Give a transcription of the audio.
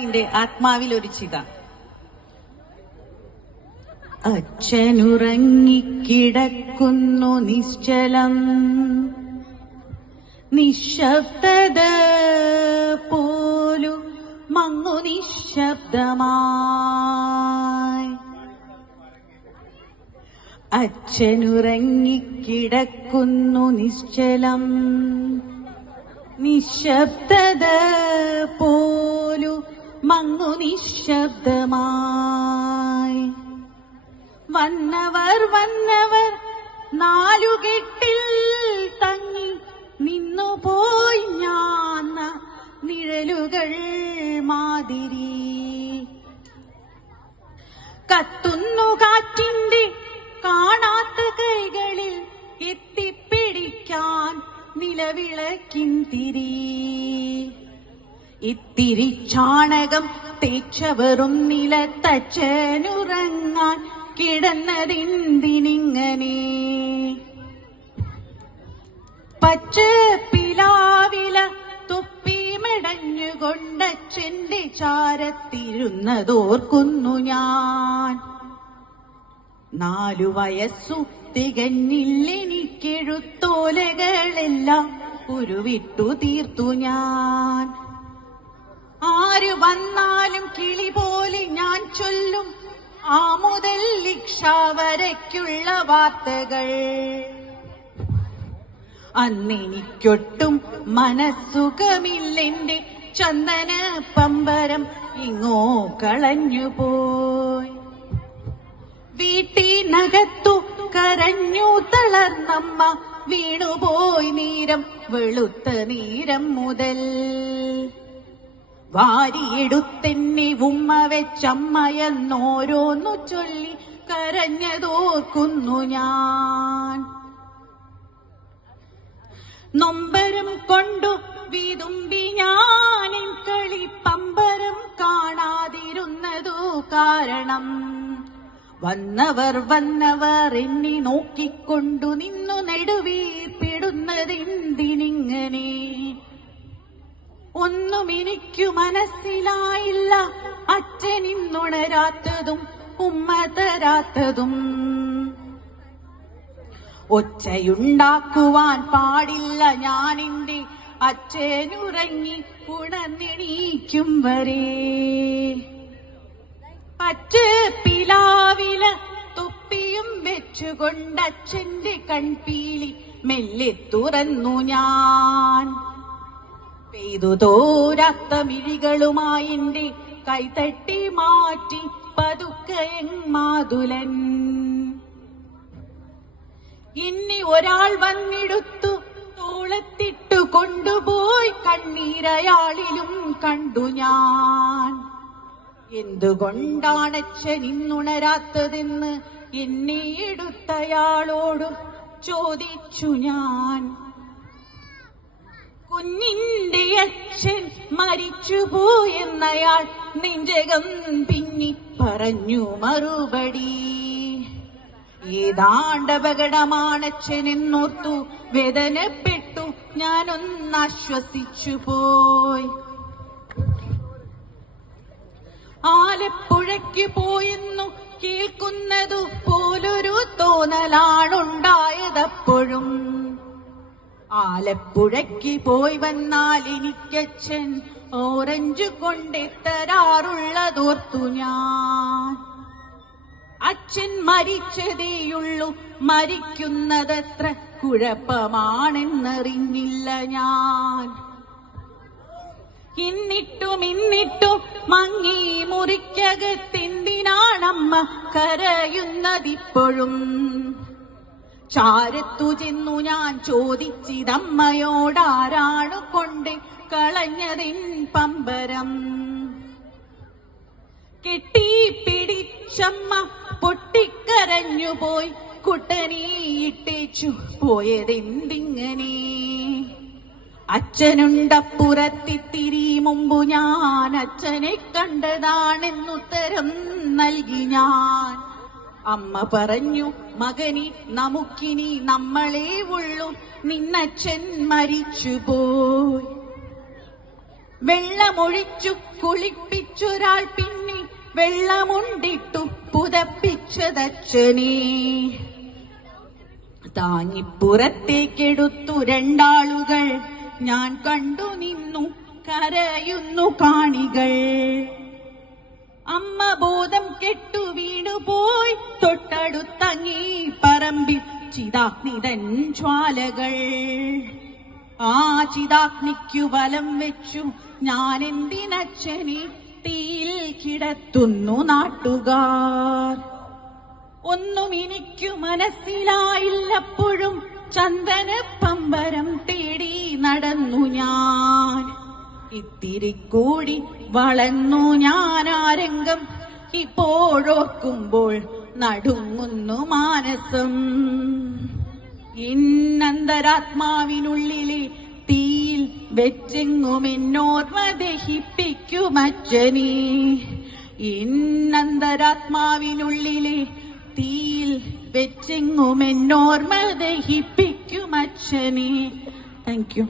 അതിന്റെ ആത്മാവിൽ ഒരു ചിത അച്ഛനുറങ്ങിക്കിടക്കുന്നു നിശ്ചലം. നിശബ്ദത പോലു മങ്ങു നിശബ്ദമായി. അച്ഛനുറങ്ങിക്കിടക്കുന്നു നിശ്ചലം. നിശബ്ദത പോലു മങ്ങു നിശബ്ദമായി. വന്നവർ വന്നവർ നാലുകെട്ടിൽ തങ്ങി നിന്നു പോയി ഞാൻ നിഴലുകൾ മാതിരി. കത്തുന്നു കാറ്റിന്റെ കാണാത്ത കൈകളിൽ എത്തിപ്പിടിക്കാൻ നിലവിളക്കിൻ തിരി. ഇത്തിരി ചാണകം തേച്ചവറും നിലത്തച്ഛനുറങ്ങാൻ കിടന്നതിന്തിനിങ്ങനെ? പച്ച പിലാവില തുപ്പി മെടഞ്ഞുകൊണ്ടച്ഛന്റെ ചാരത്തിരുന്നതോർക്കുന്നു ഞാൻ. നാലു വയസ്സു തികഞ്ഞില്ലെനിക്കെഴുത്തോലകളെല്ലാം ഉരുവിട്ടു തീർത്തു ഞാൻ. ആര് വന്നാലും കിളി പോലെ ഞാൻ ചൊല്ലും. ആ മുതൽ ലിക്ഷാവരയ്ക്കുള്ള വാർത്തകൾ. അന്നെനിക്കൊട്ടും മനസ്സുഖമില്ലെന്റെ ചന്ദന പമ്പരം ഇങ്ങോ കളഞ്ഞു കളഞ്ഞുപോയി വീട്ടിനകത്തു കരഞ്ഞു തളർന്നമ്മ വീണുപോയി നീരം വെളുത്ത നീരം മുതൽ. വാരിയെടുത്തെന്നെ ഉമ്മ വെച്ചമ്മയെന്നോരോന്നു ചൊല്ലി കരഞ്ഞതോർക്കുന്നു ഞാൻ. നൊമ്പരം കൊണ്ടു വിതുമ്പി ഞാനിൻ കളി പമ്പരം കാണാതിരുന്നതു കാരണം. വന്നവർ വന്നവർ എന്നെ നോക്കിക്കൊണ്ടു നിന്നു നെടുവീർപ്പിടുന്നതെന്തിനിങ്ങനെ? ഒന്നും എനിക്കു മനസ്സിലായില്ല. അച്ഛനിന്നുണരാത്തതും ഉമ്മ തരാത്തതും ഒച്ചയുണ്ടാക്കുവാൻ പാടില്ല ഞാനിന്റെ അച്ഛനുറങ്ങി ഉണർന്നെണീക്കും വരെ. അച്ഛ പിലാവില തൊപ്പിയും വെച്ചുകൊണ്ട് അച്ഛന്റെ കൺപീലി മെല്ലെ തുറന്നു ഞാൻ. പെയ്തു തോരാത്ത കൈതട്ടി മാറ്റി പതുക്കയങ്ങാതുലൻ ഇനി ഒരാൾ വന്നിടുത്തു തോളത്തിട്ടു കൊണ്ടുപോയി കണ്ണീരയാളിലും കണ്ടു ഞാൻ. എന്തുകൊണ്ടാണ് അച്ഛൻ ഇന്നുണരാത്തതെന്ന് എന്നെ എടുത്തയാളോടും ചോദിച്ചു ഞാൻ. കുഞ്ഞിന്റെ അച്ഛൻ മരിച്ചുപോയെന്നയാൾ നെഞ്ചകം പിന്നി പറഞ്ഞു മറുപടി. ഏതാണ്ടപകടമാണച്ഛനെന്നോർത്തു വേദനപ്പെട്ടു. ഞാനൊന്നാശ്വസിച്ചു പോയി. ആലപ്പുഴയ്ക്ക് പോയെന്നു കേൾക്കുന്നതു പോലൊരു തോന്നലാണുണ്ടായതപ്പോഴും ആലപ്പുഴയ്ക്ക് പോയി വന്നാൽ എനിക്കച്ഛൻ ഓറഞ്ച് കൊണ്ടെത്തരാറുള്ളതോർത്തു ഞാൻ. അച്ഛൻ മരിച്ചതേയുള്ളൂ മരിക്കുന്നതത്ര കുഴപ്പമാണെന്നറിഞ്ഞില്ല ഞാൻ. ഇന്നിട്ടും ഇന്നിട്ടും മങ്ങി മുറിക്കകത്തെന്തിനാണമ്മ കരയുന്നതിപ്പോഴും ചാരത്തു ചെന്നു ഞാൻ ചോദിച്ചിതമ്മയോടാരാണ് കൊണ്ട് കളഞ്ഞതിൻ പമ്പരം. കെട്ടിപ്പിടിച്ചമ്മ പൊട്ടിക്കരഞ്ഞുപോയി കുട്ടനീട്ടേച്ചു പോയതെന്തിങ്ങനെ? അച്ഛനുണ്ടപ്പുറത്തിത്തിരി മുമ്പു ഞാൻ അച്ഛനെ കണ്ടതാണെന്നുത്തരം നൽകി ഞാൻ. അമ്മ പറഞ്ഞു മകനി നമുക്കിനി നമ്മളേ ഉള്ളൂ. നിന്നച്ഛൻ മരിച്ചുപോയി. വെള്ളമൊഴിച്ചു കുളിപ്പിച്ചൊരാൾ പിന്നെ വെള്ളമുണ്ടിട്ടു പുതപ്പിച്ചതച്ഛനെ. താങ്ങിപ്പുറത്തേക്കെടുത്തു രണ്ടാളുകൾ. ഞാൻ കണ്ടു നിന്നു കരയുന്നു കാണികൾ. അമ്മ ബോധം കെട്ടു വീണുപോയി തൊട്ടടുത്തങ്ങി പറമ്പിൽ ചിതാഗ്നിതൻ ജ്വാലകൾ. ആ ചിതാഗ്നിക്കു വലം വെച്ചു. ഞാൻ എന്തിനച്ഛനെ തീയിൽ കിടത്തുന്നു നാട്ടുകാർ. ഒന്നും എനിക്കു മനസ്സിലായില്ലപ്പോഴും ചന്ദന പമ്പരം തേടി നടന്നു ഞാൻ. ഇത്തിരി കൂടി വളർന്നു ഞാൻ ആരംഗം ഇപ്പോഴോക്കുമ്പോൾ നടുങ്ങുന്നു മാനസം. ഇന്നന്തരാത്മാവിനുള്ളിലെ തീയിൽ വെച്ചെങ്ങും എന്നോർമ്മ ദഹിപ്പിക്കുമച്ഛനെ ഇന്നന്തരാത്മാവിനുള്ളിലെ തീയിൽ വെച്ചെങ്ങും എന്നോർമ്മ ദഹിപ്പിക്കുമച്ഛനെ താങ്ക് യു